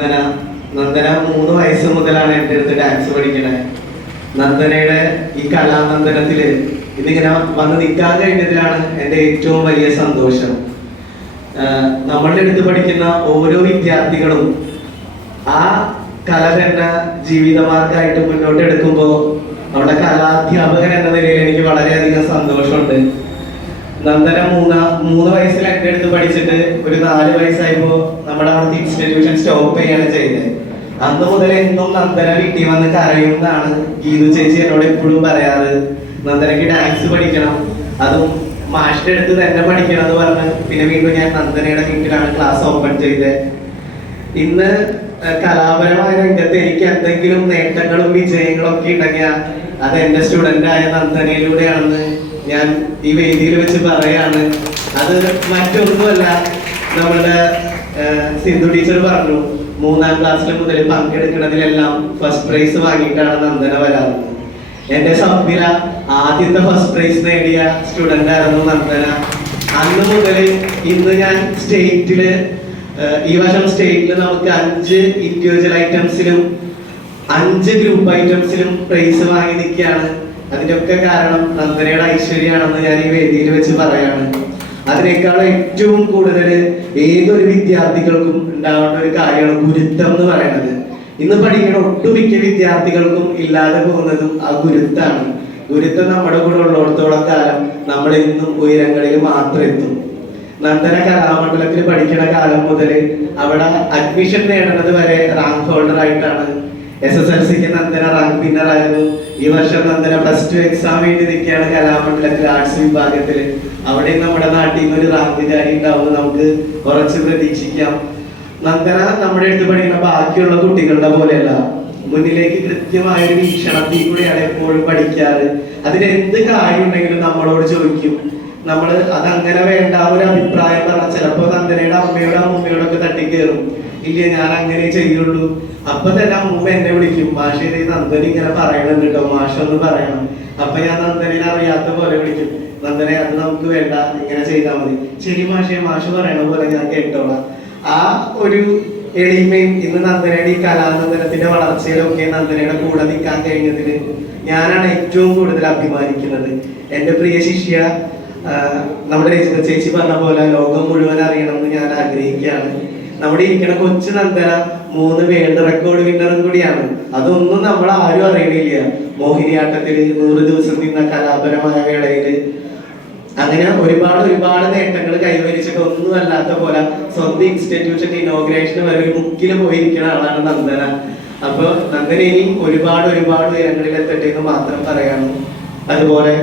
നന്ദന. നന്ദന 3 വയസ്സ് മുതലാണ് എൻ്റെ അടുത്ത് ഡാൻസ് പഠിക്കണേ. നന്ദനയുടെ ഈ കലാനന്ദനത്തില് ഇന്നിങ്ങനെ വന്ന് നിൽക്കാൻ കഴിഞ്ഞതിലാണ് എൻ്റെ ഏറ്റവും വലിയ സന്തോഷം. നമ്മളുടെ അടുത്ത് പഠിക്കുന്ന ഓരോ വിദ്യാർത്ഥികളും ആ കല തന്നെ ജീവിതമാർഗമായിട്ട് മുന്നോട്ട് എടുക്കുമ്പോൾ നമ്മുടെ കലാധ്യാപകൻ എന്ന നിലയിൽ എനിക്ക് വളരെയധികം സന്തോഷമുണ്ട്. നന്ദന 3 വയസ്സിൽ എൻ്റെ അടുത്ത് പഠിച്ചിട്ട് ഒരു 4 വയസ്സായപ്പോൾ നമ്മുടെ അവിടുത്തെ ഇൻസ്റ്റിറ്റ്യൂഷൻ സ്റ്റോപ്പ് ചെയ്യാണ് ചെയ്തത്. അന്ന് മുതൽ എന്നും നന്ദന വീട്ടിൽ വന്ന് കരയുമെന്നാണ് ഗീതു ചേച്ചി എന്നോട് എപ്പോഴും പറയാറ്. നന്ദനയ്ക്ക് ഡാൻസ് പഠിക്കണം, അതും മാഷിന്റെ അടുത്ത് തന്നെ പഠിക്കണം എന്ന് പറഞ്ഞ് പിന്നെ വീണ്ടും ഞാൻ നന്ദനയുടെ വീട്ടിലാണ് ക്ലാസ് ഓപ്പൺ ചെയ്തത്. ഇന്ന് കലാപരമായ രംഗത്ത് എനിക്ക് എന്തെങ്കിലും നേട്ടങ്ങളും വിജയങ്ങളും ഒക്കെ ഉണ്ടെങ്കിൽ അത് എൻ്റെ സ്റ്റുഡൻ്റായ നന്ദനയിലൂടെയാണെന്ന് ഞാൻ ഈ വേദിയിൽ വെച്ച് പറയാണ്. അത് മറ്റൊന്നുമല്ല, നമ്മളുടെ സിന്ധു ടീച്ചർ പറഞ്ഞു 3ാം ക്ലാസ്സിൽ മുതൽ പങ്കെടുക്കുന്നതിലെല്ലാം ഫസ്റ്റ് പ്രൈസ് വാങ്ങിയിട്ടാണ് നന്ദന വരാറുള്ളത്. എൻ്റെ സബ്ബില ആദ്യത്തെ ഫസ്റ്റ് പ്രൈസ് നേടിയ സ്റ്റുഡൻ്റ് ആയിരുന്നു നന്ദന. അന്ന് മുതൽ ഇന്ന് ഞാൻ സ്റ്റേറ്റില് ഈ വർഷം സ്റ്റേറ്റിൽ നമുക്ക് 5 ഇൻഡിവിജ്വൽ ഐറ്റംസിലും 5 ഗ്രൂപ്പ് ഐറ്റംസിലും പ്രൈസ് വാങ്ങി നിൽക്കുകയാണ്. അതിൻ്റെ ഒക്കെ കാരണം നന്ദനയുടെ ഐശ്വര്യമാണെന്ന് ഞാൻ ഈ വേദിയിൽ വെച്ച് പറയാണ്. അതിനേക്കാൾ ഏറ്റവും കൂടുതൽ ഏതൊരു വിദ്യാർത്ഥികൾക്കും ഉണ്ടാവേണ്ട ഒരു കാര്യമാണ് ഗുരുത്വം എന്ന് പറയുന്നത്. ഇന്ന് പഠിക്കുന്ന ഒട്ടുമിക്ക വിദ്യാർത്ഥികൾക്കും ഇല്ലാതെ പോകുന്നതും ആ ഗുരുത്വമാണ്. ഗുരുത്വം നമ്മുടെ കൂടെ ഉള്ളിടത്തോളം കാലം നമ്മൾ എന്നും ഉയരങ്ങളിൽ മാത്രം എത്തും. നന്ദന കലാമണ്ഡലത്തിൽ പഠിക്കുന്ന കാലം മുതൽ അവിടെ അഡ്മിഷൻ നേടുന്നത് വരെ റാങ്ക് ഹോൾഡർ ആയിട്ടാണ്. SSLCക്ക് നന്ദന റാങ്ക് വിന്നർ ആയിരുന്നു. ഈ വർഷം നന്ദന +2 എക്സാം വേണ്ടി നിൽക്കുകയാണ് കലാമണ്ഡലത്തിൽ ആർട്സ് വിഭാഗത്തിൽ. അവിടെ നമ്മുടെ നാട്ടിൽ നിന്ന് ഒരു റാങ്ക് ജാരി ഉണ്ടാവുമെന്ന് നമുക്ക് കുറച്ച് പ്രതീക്ഷിക്കാം. നന്ദന നമ്മുടെ അടുത്ത് പഠിക്കുന്ന ബാക്കിയുള്ള കുട്ടികളുടെ പോലെയല്ല, മുന്നിലേക്ക് കൃത്യമായ ഒരു വീക്ഷണത്തിൽ കൂടെയാണ് എപ്പോഴും പഠിക്കാറ്. അതിനെന്ത് കാര്യം ഉണ്ടെങ്കിലും നമ്മളോട് ചോദിക്കും. നമ്മൾ അതങ്ങനെ വേണ്ട ഒരു അഭിപ്രായം പറഞ്ഞാൽ ചിലപ്പോൾ നന്ദനയുടെ അമ്മയോടും അമ്മൂമ്മയോടൊക്കെ തട്ടിക്കയറും. ഇല്ല, ഞാൻ അങ്ങനെ ചെയ്യുള്ളൂ. അപ്പൊ തന്നെ അമ്മൂമ്മ എന്നെ വിളിക്കും, മാഷ് നന്ദന ഇങ്ങനെ പറയണമെന്ന് കേട്ടോ, മാഷൊന്ന് പറയണം. അപ്പൊ ഞാൻ നന്ദനെ അറിയാത്ത പോലെ വിളിക്കും, നന്ദനെ അത് നമുക്ക് വേണ്ട, ഇങ്ങനെ ചെയ്താൽ മതി. ശരി മാഷെ, മാഷ് പറയണ പോലെ ഞാൻ കേട്ടോളാം. ആ ഒരു എളിമയും ഇന്ന് നന്ദനയുടെ ഈ കലാനന്ദനത്തിന്റെ വളർച്ചയിലൊക്കെ നന്ദനയുടെ കൂടെ നിൽക്കാൻ കഴിഞ്ഞതിന് ഞാനാണ് ഏറ്റവും കൂടുതൽ അഭിമാനിക്കുന്നത്. എൻ്റെ പ്രിയ ശിഷ്യ നമ്മുടെ രചിത ചേച്ചി പറഞ്ഞ പോലെ ലോകം മുഴുവൻ അറിയണമെന്ന് ഞാൻ ആഗ്രഹിക്കുകയാണ്. നമ്മുടെ ഇരിക്കുന്ന കൊച്ചു നന്ദന 3 വേൾഡ് റെക്കോർഡ് വിന്നറും കൂടിയാണ്. അതൊന്നും നമ്മൾ ആരും അറിയണില്ല. മോഹിനിയാട്ടത്തില് 100 ദിവസം നിന്ന കലാപരമായ വേളയില് അങ്ങനെ ഒരുപാട് നേട്ടങ്ങൾ കൈവരിച്ചിട്ട് ഒന്നും അല്ലാത്ത പോലെ സ്വന്തം ഇൻസ്റ്റിറ്റ്യൂഷൻ ഇനോഗ്രേഷന് വരെ ഒരു മുക്കിൽ പോയിരിക്കുന്ന ആളാണ് നന്ദന. അപ്പൊ നന്ദന ഇനി ഒരുപാട് ഉയരങ്ങളിൽ എത്തട്ടെ എന്ന് മാത്രം പറയാണ്. അതുപോലെ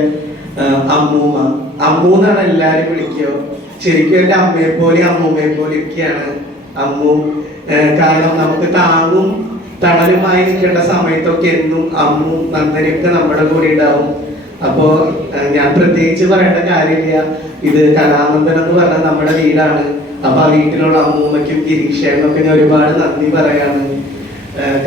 അമ്മൂന്നാണ് എല്ലാരും വിളിക്കുക. ശരിക്കും എൻ്റെ അമ്മയെ പോലെ അമ്മൂമ്മയെ പോലെ ഒക്കെയാണ് അമ്മു. കാരണം നമുക്ക് താങ്ങും തണലുമായി നിൽക്കേണ്ട സമയത്തൊക്കെ എന്നും അമ്മു നന്ദനയൊക്കെ നമ്മുടെ കൂടെ ഉണ്ടാവും. അപ്പോ ഞാൻ പ്രത്യേകിച്ച് പറയേണ്ട കാര്യമില്ല, ഇത് കലാനന്ദൻ എന്ന് പറഞ്ഞാൽ നമ്മുടെ വീടാണ്. അപ്പൊ ആ വീട്ടിലുള്ള അമ്മൂമ്മയ്ക്കും ഗിരീഷേനൊക്കെ ഞാൻ ഒരുപാട് നന്ദി പറയാണ്.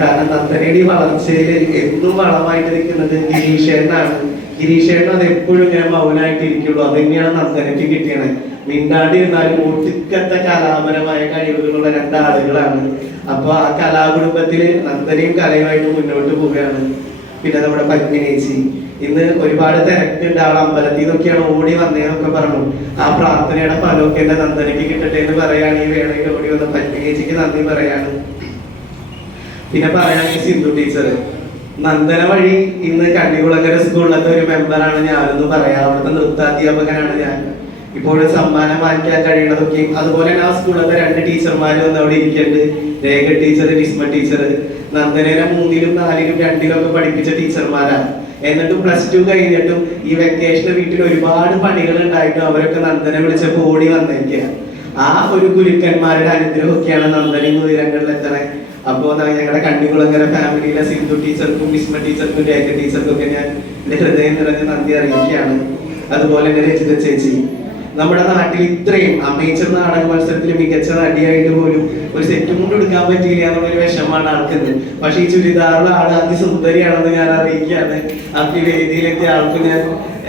കാരണം നന്ദനയുടെ ഈ വളർച്ചയിൽ എന്നും വളമായിട്ട് നിൽക്കുന്നത് ഗിരീഷേനാണ്. ഗിരീഷേട്ടൻ അത് എപ്പോഴും ഇങ്ങനെ മൗനായിട്ട് ഇരിക്കുള്ളൂ. അത് തന്നെയാണ് നന്ദനയ്ക്ക് കിട്ടിയത്. മിണ്ടാണ്ടിരുന്നാലും ഒട്ടുക്കത്തെ കലാപരമായ കഴിവുകളുള്ള 2 ആളുകളാണ്. അപ്പൊ ആ കലാകുടുംബത്തില് നന്ദനയും കലയുമായിട്ട് മുന്നോട്ട് പോവുകയാണ്. പിന്നെ നമ്മുടെ പത്മിനേച്ചി ഇന്ന് ഒരുപാട് തിരക്കുണ്ട്, ആൾ അമ്പലത്തിൽ നിന്നൊക്കെയാണ് ഓടി വന്നേന്നൊക്കെ പറഞ്ഞു. ആ പ്രാർത്ഥനയുടെ ഫലമൊക്കെ എന്റെ നന്ദനയ്ക്ക് കിട്ടട്ടെ എന്ന് പറയാണ്. ഈ വേളയിൽ ഓടി വന്ന പത്മിനേച്ചിക്ക് നന്ദി പറയാണ്. പിന്നെ പറയുകയാണെങ്കിൽ സിന്ധു ടീച്ചർ നന്ദന വഴി ഇന്ന് കണ്ണികുളങ്ങര സ്കൂളിലത്തെ ഒരു മെമ്പറാണ് ഞാനെന്ന് പറയാം. അവിടുത്തെ നൃത്താധ്യാപകനാണ് ഞാൻ. ഇപ്പോഴും സമ്മാനം വാങ്ങിക്കാൻ കഴിയുന്നതൊക്കെയും അതുപോലെ തന്നെ ആ സ്കൂളിലത്തെ 2 ടീച്ചർമാർ വന്ന് അവിടെ ഇരിക്കുന്നുണ്ട്. രേഖ ടീച്ചർ, നിസ്മ ടീച്ചർ. നന്ദനേനെ 3ലും 4ലും 2ലും ഒക്കെ പഠിപ്പിച്ച ടീച്ചർമാരാണ്. എന്നിട്ടും +2 കഴിഞ്ഞിട്ടും ഈ വെക്കേഷന് വീട്ടിൽ ഒരുപാട് പണികൾ ഉണ്ടായിട്ടും അവരൊക്കെ നന്ദനെ വിളിച്ചപ്പോൾ ഓടി വന്നേക്കുക. ആ ഒരു ഗുരുക്കന്മാരുടെ അനുഗ്രഹമൊക്കെയാണ് നന്ദന ഉയരങ്ങളിലെത്തണേ. അപ്പോ ഞങ്ങളുടെ കണ്ണികുളങ്ങര ഫാമിലിയിലെ സിന്ധു ടീച്ചർക്കും നിസ്മ ടീച്ചർക്കും രേഖ ടീച്ചർക്കും ഒക്കെ ഞാൻ എൻ്റെ ഹൃദയം നിറഞ്ഞ നന്ദി അറിയിക്കുകയാണ്. അതുപോലെ തന്നെ രചിത ചേച്ചി നമ്മുടെ നാട്ടിൽ ഇത്രയും അമേച്ചർ നാടക മത്സരത്തിൽ മികച്ച നടിയായിട്ട് പോലും ഒരു സെറ്റും കൊണ്ട് എടുക്കാൻ പറ്റിയില്ല എന്നുള്ളൊരു വിഷമാണ് ആൾക്കുന്നത്. പക്ഷെ ഈ ചുരിദാറുള്ള ആൾ അതിസുന്ദരിയാണെന്ന് ഞാൻ അറിയിക്കുകയാണ്. ആ വേദിയിലെത്തിയ ആൾക്ക് ഞാൻ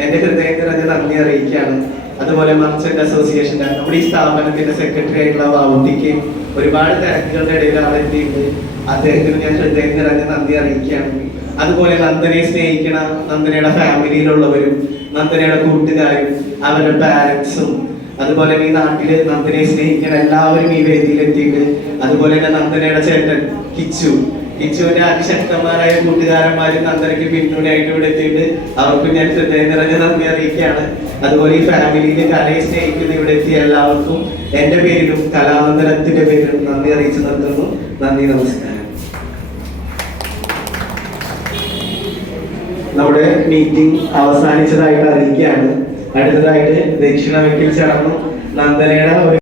എൻ്റെ ഹൃദയം നിറഞ്ഞ നന്ദി അറിയിക്കുകയാണ്. അതുപോലെ മർച്ചന്റ് അസോസിയേഷന്റെ നമ്മുടെ ഈ സ്ഥാപനത്തിന്റെ സെക്രട്ടറി ആയിട്ടുള്ള വാവുട്ടിക്ക് ഒരുപാട് തിരക്കുകളുടെ ഇടയിൽ അവിടെ എത്തിയിട്ട് അദ്ദേഹത്തിന് ഞാൻ ഹൃദയം നിറഞ്ഞ നന്ദി അറിയിക്കുകയാണ്. അതുപോലെ നന്ദനയെ സ്നേഹിക്കണ നന്ദനയുടെ ഫാമിലിയിലുള്ളവരും നന്ദനയുടെ കൂട്ടുകാരും അവരുടെ പാരൻസും അതുപോലെ ഈ നാട്ടില് നന്ദനയെ സ്നേഹിക്കുന്ന എല്ലാവരും ഈ വേദിയിൽ എത്തിയിട്ട്, അതുപോലെ തന്നെ നന്ദനയുടെ ചേട്ടൻ കിച്ചുവിന്റെ അതിശക്തന്മാരായ കൂട്ടുകാരന്മാരും നന്ദനയ്ക്ക് പിന്തുണയായിട്ട് ഇവിടെ എത്തിയിട്ട് അവർക്കും ഞാൻ ഹൃദയം നിറഞ്ഞ നന്ദി അറിയിക്കുകയാണ്. അതുപോലെ ഈ ഫാമിലിയിൽ കലയെ സ്നേഹിക്കുന്ന ഇവിടെ എത്തിയ എല്ലാവർക്കും എന്റെ പേരിലും കലാമന്ദിരത്തിന്റെ പേരിലും നന്ദി അറിയിച്ചു നിർത്തുന്നു. നന്ദി, നമസ്കാരം. നമ്മുടെ മീറ്റിംഗ് അവസാനിച്ചതായിട്ട് അറിയിക്കുകയാണ്. അടുത്തതായിട്ട് ദക്ഷിണ വെക്കൽ ചടങ്ങും നന്ദനയുടെ